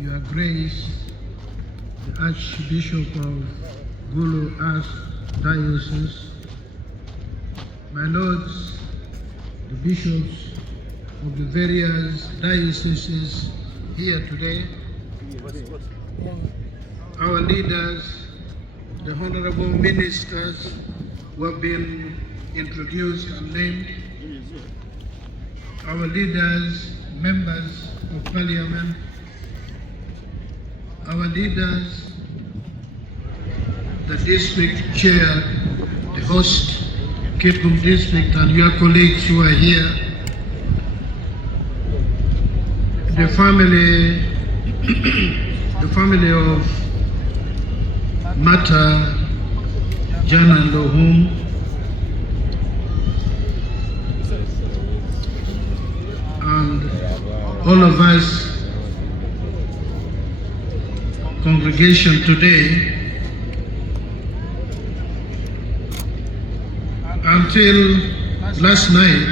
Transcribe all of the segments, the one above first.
Your Grace, the Archbishop of Gulu Archdiocese, my lords, the bishops of the various dioceses here today, our leaders, the honorable ministers who have been introduced and named, our leaders, members of parliament, our leaders, the district chair, the host, Kitgum district, and your colleagues who are here, the family of Mata, Jan and Lohum, and all of us, congregation today, until last night,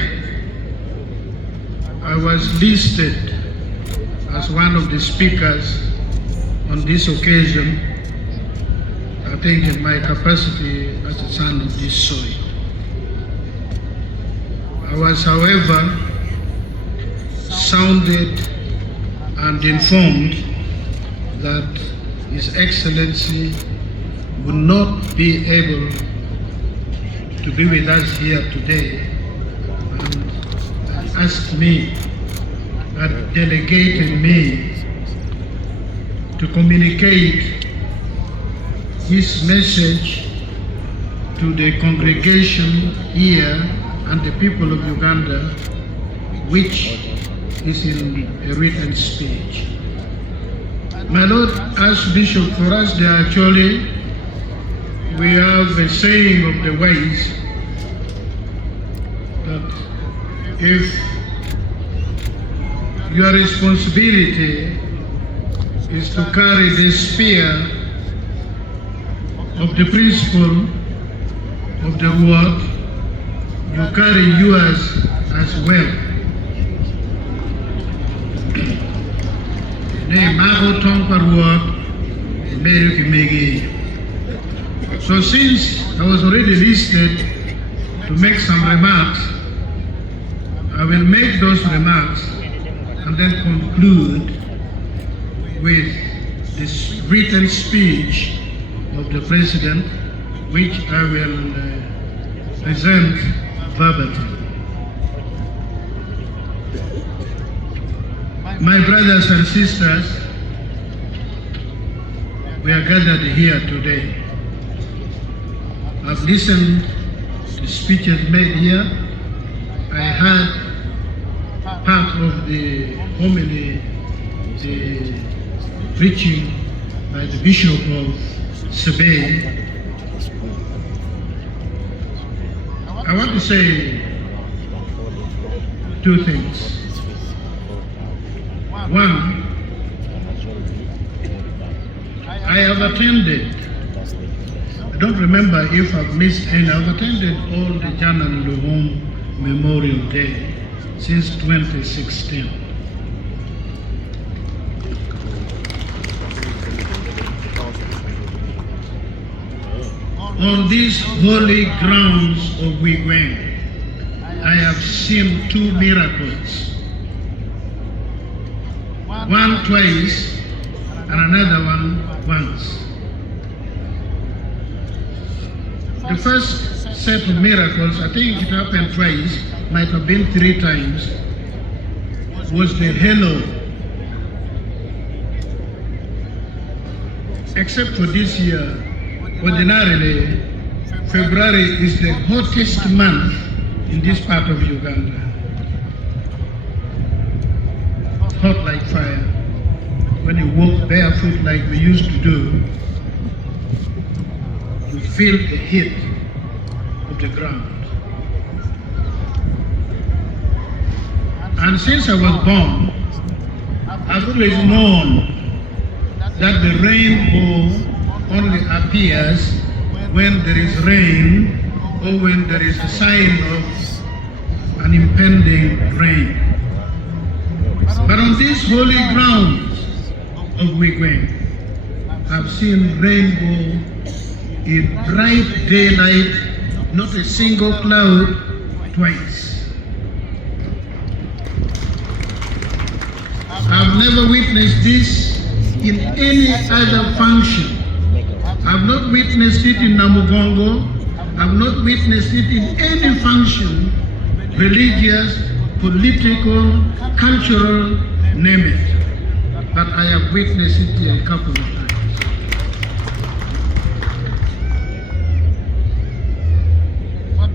I was listed as one of the speakers on this occasion, I think in my capacity as a son of this soil. I was, however, sounded and informed that His Excellency would not be able to be with us here today, and asked me, delegated me to communicate his message to the congregation here and the people of Uganda, which is in a written speech. My Lord Archbishop, for us we have a saying of the wise that if your responsibility is to carry the spear of the principle of the word, you carry yours as well. So since I was already listed to make some remarks, I will make those remarks and then conclude with this written speech of the President, which I will present verbatim. My brothers and sisters, we are gathered here today. I've listened to speeches made here. I heard part of the homily, the preaching by the Bishop of Sebei. I want to say two things. One, I have attended, I don't remember if I've missed any, I've attended all the Jan and Lohum Memorial Day since 2016. On these holy grounds of Mucwini, I have seen two miracles. One twice and another one once. The first set of miracles, I think it happened twice, might have been 3 times, was the halo. Except for this year, ordinarily, February is the hottest month in this part of Uganda. Hot like fire. When you walk barefoot like we used to do, you feel the heat of the ground. And since I was born, I've always known that the rainbow only appears when there is rain or when there is a sign of an impending rain. But on these holy grounds of Mucwini. I've seen rainbow in bright daylight, not a single cloud twice. I've never witnessed this in any other function. I've not witnessed it in Namugongo. I've not witnessed it in any function, religious, political, cultural, name it. But I have witnessed it here a couple of times.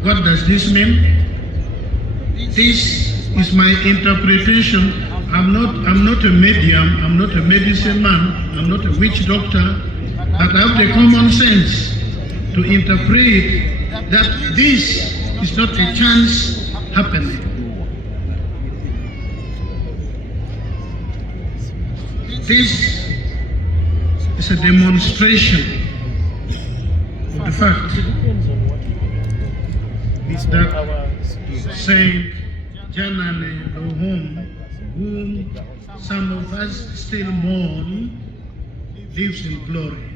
What does this mean? This is my interpretation. I'm not a medium, I'm not a medicine man, I'm not a witch doctor, but I have the common sense to interpret that this is not a chance happening. This is a demonstration of the fact that Saint Janane Lohom, whom some of us still mourn, lives in glory,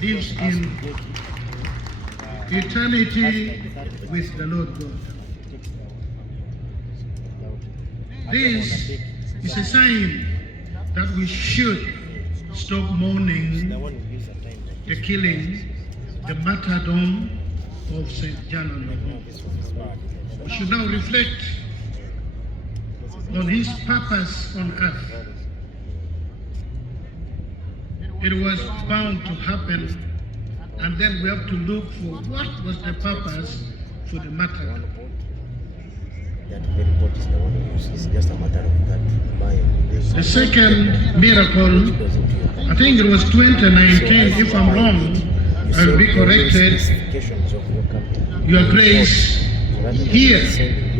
lives in eternity with the Lord God. This is a sign that we should stop mourning the killing, the martyrdom of Saint Janane. We should now reflect on his purpose on earth. It was bound to happen, and then we have to look for what was the purpose for the martyrdom. The second miracle, I think it was 2019, if I'm wrong, I will be corrected. Your Grace, here,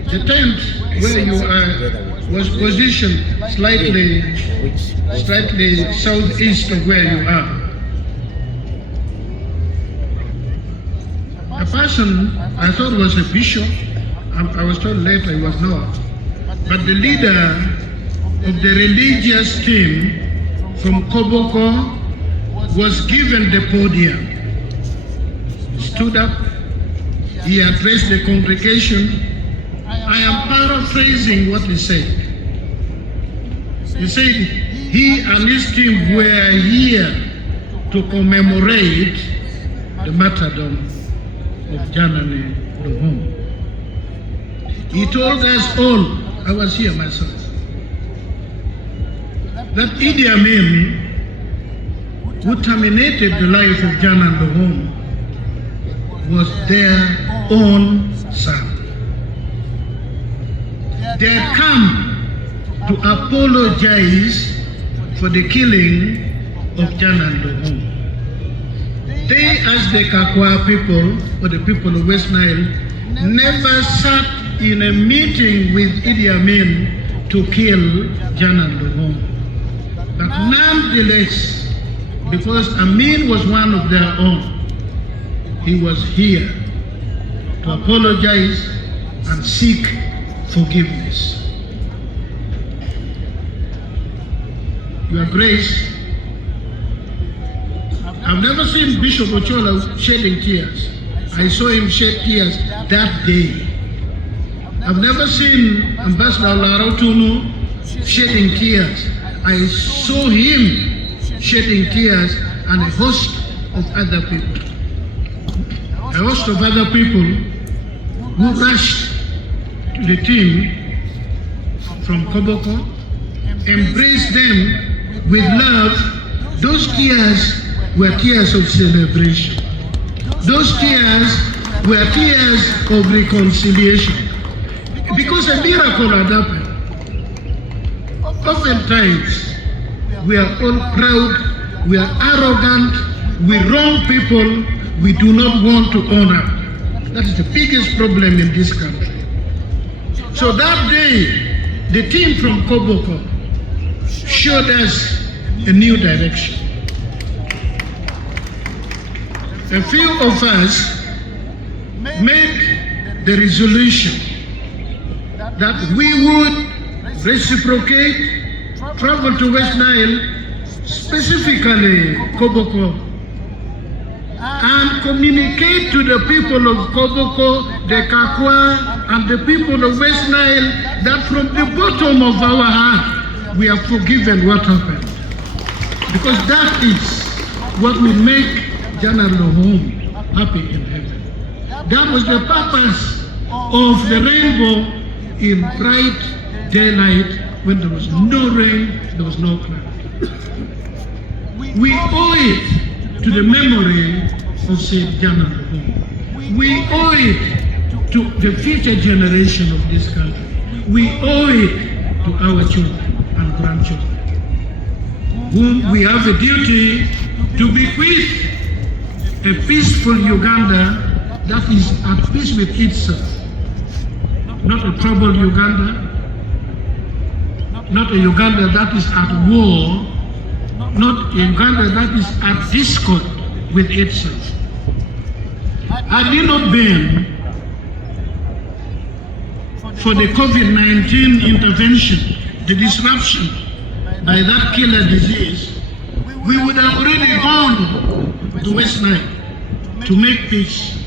the tent where you are was positioned slightly southeast of where you are. A person I thought was a bishop, I was told later he was not, but the leader of the religious team from Koboko was given the podium. Stood up, he addressed the congregation. I am paraphrasing what he said. He said he and his team were here to commemorate the martyrdom of Janane Lohom. He told us all, I was here myself, that Idi Amin, who terminated the life of Janane Lohom, was their own son. They had come to apologize for the killing of Janane Lohom. They, as the Kakwa people, or the people of West Nile, never sat in a meeting with Idi Amin to kill Janane Lohom. But nonetheless, because Amin was one of their own, he was here to apologize and seek forgiveness. Your Grace, I've never seen Bishop Ochola shedding tears. I saw him shed tears that day. I've never seen Ambassador Larotunu shedding tears. I saw him shedding tears and a host of other people. A host of other people who rushed to the team from Koboko, embraced them with love. Those tears were tears of celebration. Those tears were tears of reconciliation. Because a miracle had happened. Oftentimes, we are all proud, we are arrogant, we wrong people, we do not want to honor. That is the biggest problem in this country. So that day, the team from Koboko showed us a new direction. A few of us made the resolution that we would reciprocate, travel to West Nile, specifically Koboko, and communicate to the people of Koboko, the Kakwa, and the people of West Nile that from the bottom of our heart, we are forgiven what happened. Because that is what will make General home happy in heaven. That was the purpose of the rainbow in bright daylight when there was no rain, there was no cloud. We owe it to the memory of Saint General home. We owe it to the future generation of this country. We owe it to our children and grandchildren, whom we have a duty to bequeath a peaceful Uganda that is at peace with itself. Not a troubled Uganda, not a Uganda that is at war, not a Uganda that is at discord with itself. Had it not been for the COVID-19 intervention, the disruption by that killer disease, we would have already gone to West Nile to make peace.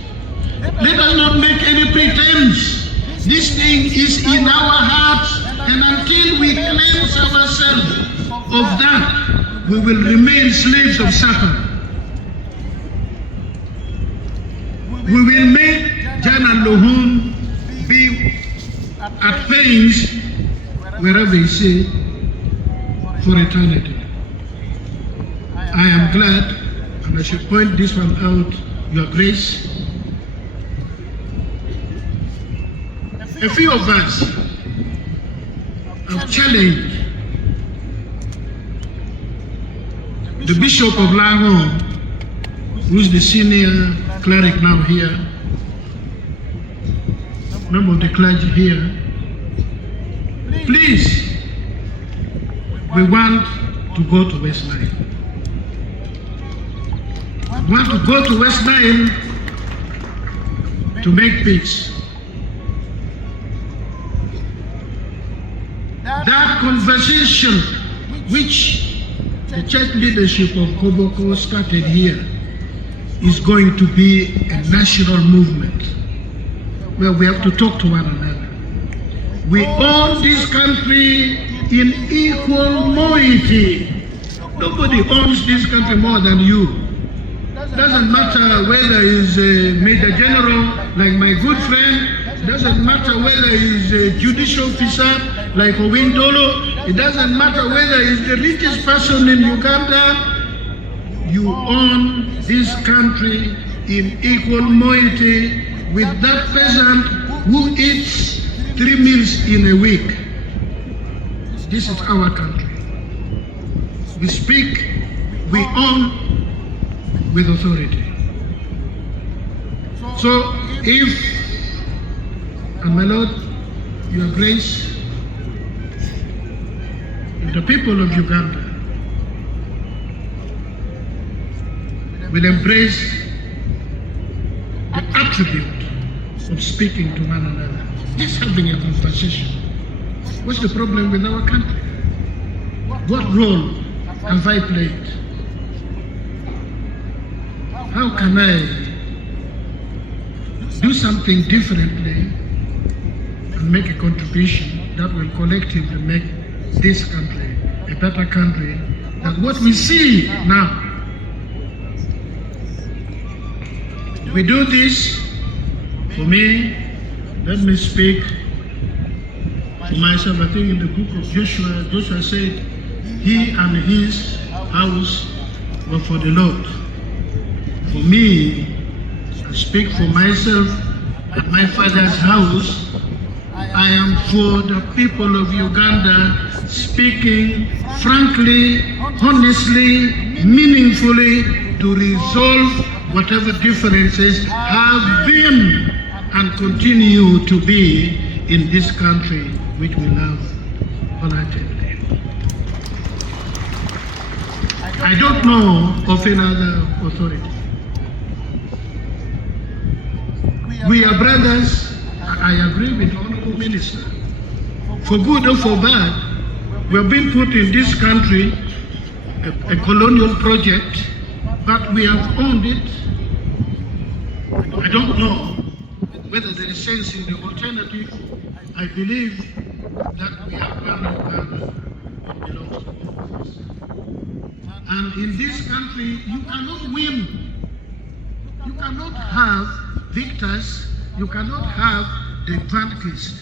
Let us not make any pretense. This thing is in our hearts, and until we cleanse ourselves of that, we will remain slaves of Satan. We will make Jan and Lohun be at pains wherever he say for eternity. I am glad, and I should point this one out, Your Grace. A few of us have challenged the Bishop of Lahore, who's the senior cleric now here, member of the clergy here. Please, we want to go to West Nile. We want to go to West Nile to make peace. That conversation which the church leadership of Koboko started here is going to be a national movement where we have to talk to one another. We own this country in equal moiety. Nobody owns this country more than you. Doesn't matter whether he's a major general like my good friend, doesn't matter whether he's a judicial officer like Owiny Dollo, it doesn't matter whether he's the richest person in Uganda. You own this country in equal moiety with that peasant who eats 3 meals in a week. This is our country. We speak, we own with authority. So if, and my Lord, Your Grace, if the people of Uganda will embrace the attribute of speaking to one another, just having a conversation. What's the problem with our country? What role have I played? How can I do something differently and make a contribution that will collectively make this country a better country than what we see now? We do this. For me, let me speak for myself. I think in the book of Joshua, Joshua said, he and his house were for the Lord. For me, I speak for myself and my father's house. I am for the people of Uganda, speaking frankly, honestly, meaningfully to resolve whatever differences have been and continue to be in this country which we love wholeheartedly. I don't know of any other authority. We are brothers. I agree with the Honorable Minister. For good or for bad, we have been put in this country a colonial project, but we have owned it. I don't know whether there is sense in the alternative. I believe that we have one Uganda that belongs to all of us. And in this country, you cannot win. You cannot have victors. You cannot have the vanquished.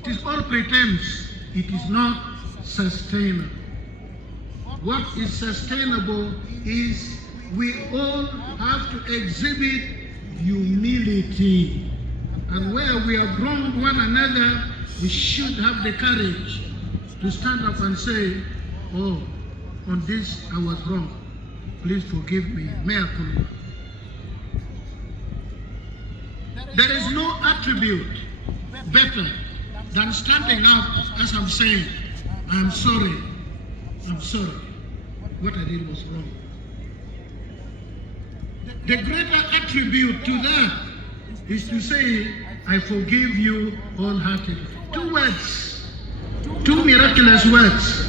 It is all pretense. It is not sustainable. What is sustainable is we all have to exhibit humility. And where we have wronged one another, we should have the courage to stand up and say, oh, on this I was wrong. Please forgive me. Mea culpa. There is no attribute better than standing up as I'm saying, I'm sorry. What I did was wrong. The greater attribute to that is to say, I forgive you wholeheartedly. Two words, two miraculous words.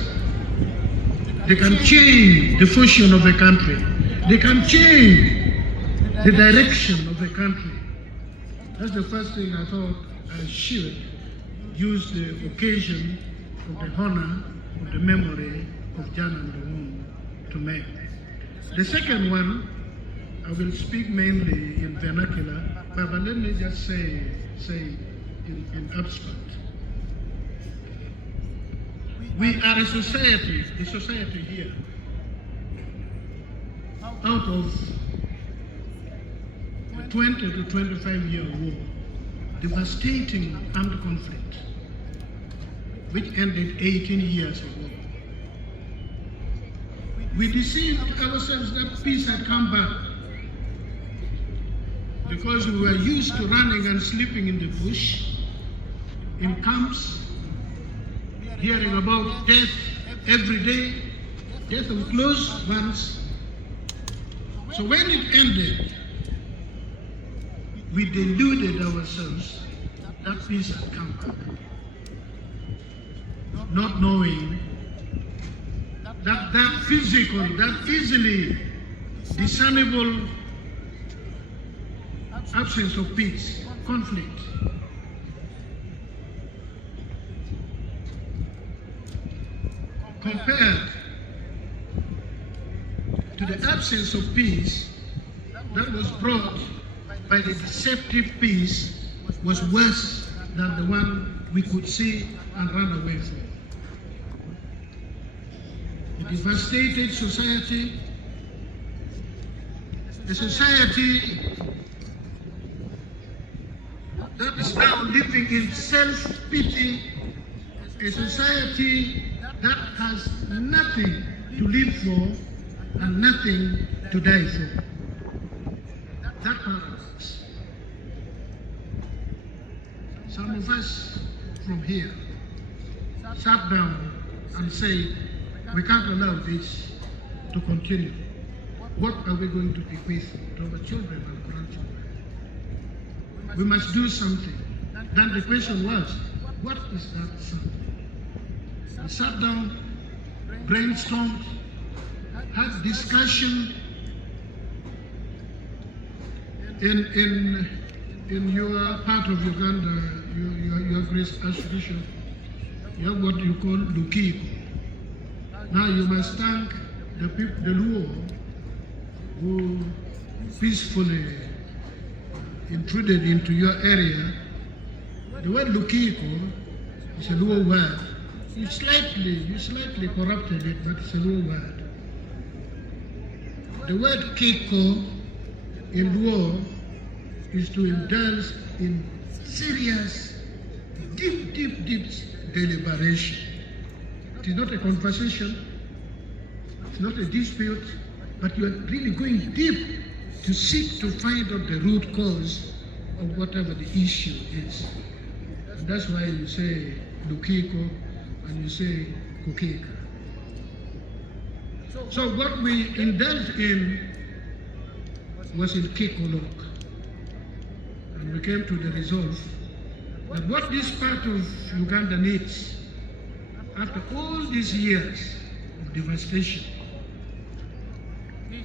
They can change the fortune of a country. They can change the direction of a country. That's the first thing I thought I should use the occasion of the honor of the memory of Jan and Owiny to make. The second one, I will speak mainly in vernacular, but let me just say in abstract. We are a society here, out of a 20 to 25-year war, devastating armed conflict, which ended 18 years ago. We deceived ourselves that peace had come back because we were used to running and sleeping in the bush, in camps, hearing about death every day, death of close ones. So when it ended, we deluded ourselves that peace had come back, not knowing that physical, that easily discernible absence of peace, conflict, compared to the absence of peace that was brought by the deceptive peace, was worse than the one we could see and run away from. A devastated society, a society that is now living in self-pity, a society that has nothing to live for and nothing to die for. That paradox. Some of us from here sat down and said, we can't allow this to continue. What are we going to bequeath to our children and grandchildren? We must do something. Then the question was, what is that something? We sat down, brainstormed, had discussion. In your part of Uganda, your Grace Archbishop, you have what you call Lukiko. Now you must thank the people, the Luo, who peacefully intruded into your area. The word Lukiko is a Luo word. You slightly corrupted it, but it's a Luo word. The word Kiko in Luo is to indulge in serious, deep deliberation. It is not a conversation, it's not a dispute, but you are really going deep to seek to find out the root cause of whatever the issue is. And that's why you say Lukiko and you say Kukika. So what we indulged in was in Kikolok. And we came to the resolve that what this part of Uganda needs, after all these years of devastation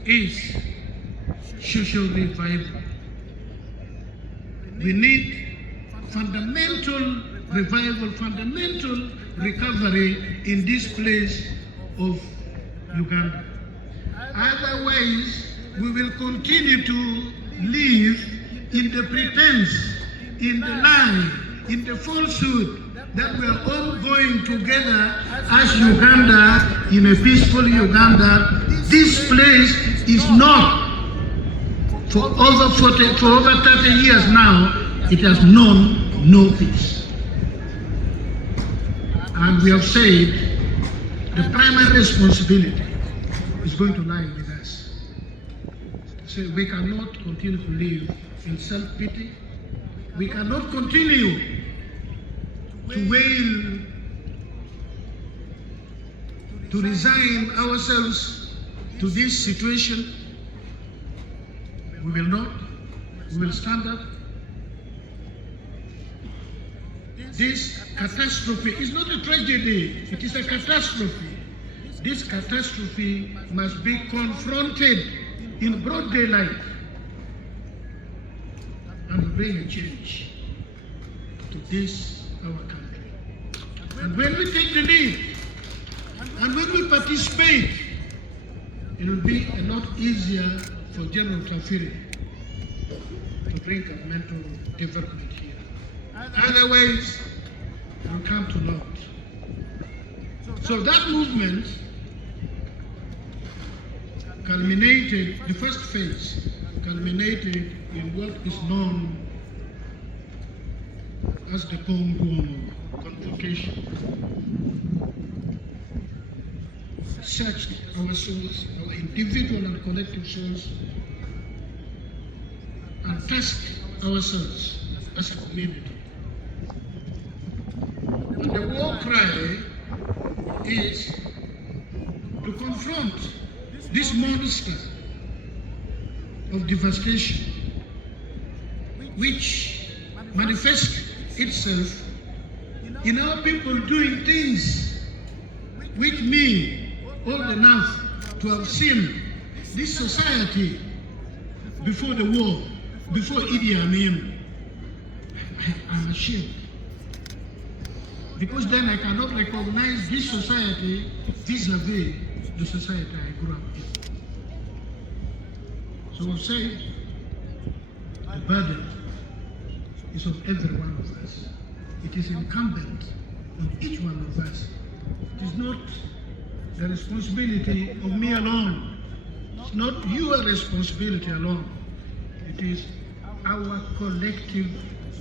is social revival. We need fundamental revival, fundamental recovery in this place of Uganda. Otherwise, we will continue to live in the pretense, in the lie, in the falsehood that we are all going together as Uganda, in a peaceful Uganda. This place is not, for over 30 years now, it has known no peace. And we have said the primary responsibility is going to lie with us. So we cannot continue to live in self-pity. We cannot continue to wail, to resign ourselves to this situation. We will not. We will stand up. This catastrophe is not a tragedy, it is a catastrophe. This catastrophe must be confronted in broad daylight and bring a change to this, our country. And when we take the lead, and when we participate, it will be a lot easier for General Tafiri to bring governmental development here. Otherwise, it will come to naught. So that movement culminated, the first phase culminated in what is known as the Congo Convocation. Searched our souls, our individual and collective souls, and tasked ourselves as a community. And the war cry is to confront this monster of devastation, which manifests itself in our people doing things which me old enough to have seen this society before the war, before Idi Amin. I'm ashamed. Because then I cannot recognize this society vis-a-vis the society I grew up in. So I've said, the burden is of every one of us. It is incumbent on each one of us. It is not the responsibility of me alone. It's not your responsibility alone. It is our collective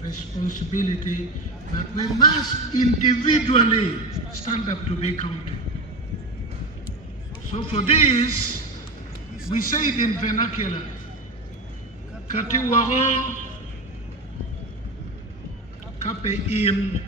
responsibility that we must individually stand up to be counted. So for this, we say it in vernacular, Kati waro kape im